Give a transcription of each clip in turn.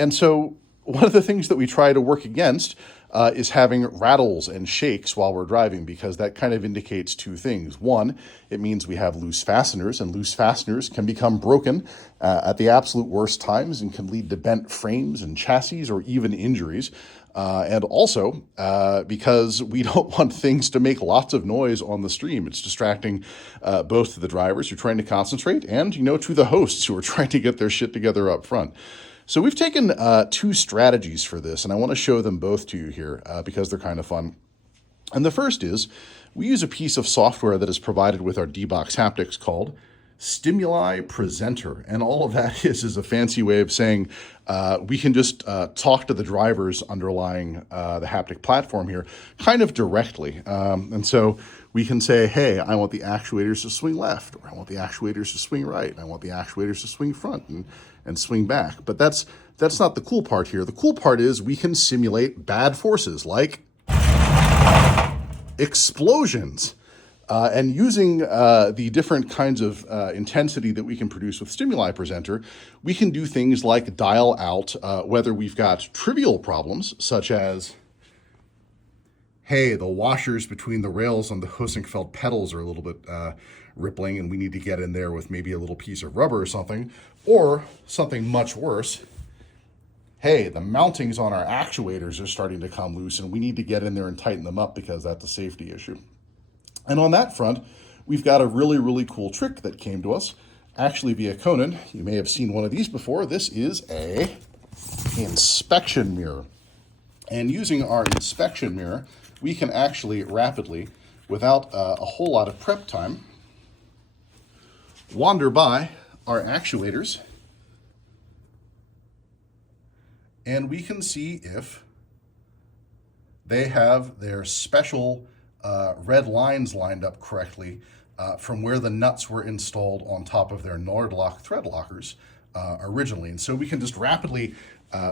And so one of the things that we try to work against is having rattles and shakes while we're driving, because that kind of indicates two things. One, it means we have loose fasteners, and loose fasteners can become broken at the absolute worst times and can lead to bent frames and chassis or even injuries. And also, because we don't want things to make lots of noise on the stream. It's distracting both to the drivers who are trying to concentrate and, to the hosts who are trying to get their shit together up front. So we've taken two strategies for this, and I want to show them both to you here because they're kind of fun. And the first is we use a piece of software that is provided with our D-Box haptics called Stimuli Presenter. And all of that is a fancy way of saying we can just talk to the drivers underlying the haptic platform here kind of directly. And so we can say, hey, I want the actuators to swing left, or I want the actuators to swing right, and I want the actuators to swing front and swing back. But that's not the cool part here. The cool part is we can simulate bad forces like explosions. And using the different kinds of intensity that we can produce with Stimuli Presenter, we can do things like dial out whether we've got trivial problems, such as, hey, the washers between the rails on the Hosingfeld pedals are a little bit rippling, and we need to get in there with maybe a little piece of rubber or something, or something much worse. Hey, the mountings on our actuators are starting to come loose, and we need to get in there and tighten them up because that's a safety issue. And on that front, we've got a really, really cool trick that came to us, actually via Conan. You may have seen one of these before. This is a inspection mirror. And using our inspection mirror, we can actually rapidly, without a whole lot of prep time, wander by our actuators, and we can see if they have their special red lines lined up correctly from where the nuts were installed on top of their Nordlock thread lockers originally. And so we can just rapidly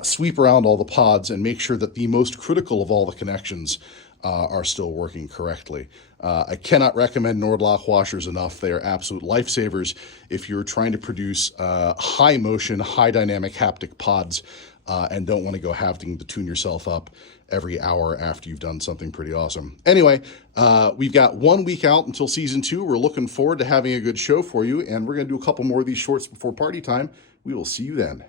sweep around all the pods and make sure that the most critical of all the connections are still working correctly. I cannot recommend Nordlock washers enough. They are absolute lifesavers if you're trying to produce high motion, high dynamic haptic pods and don't want to go having to tune yourself up every hour after you've done something pretty awesome. Anyway, we've got 1 week out until season 2. We're looking forward to having a good show for you, and we're going to do a couple more of these shorts before party time. We will see you then.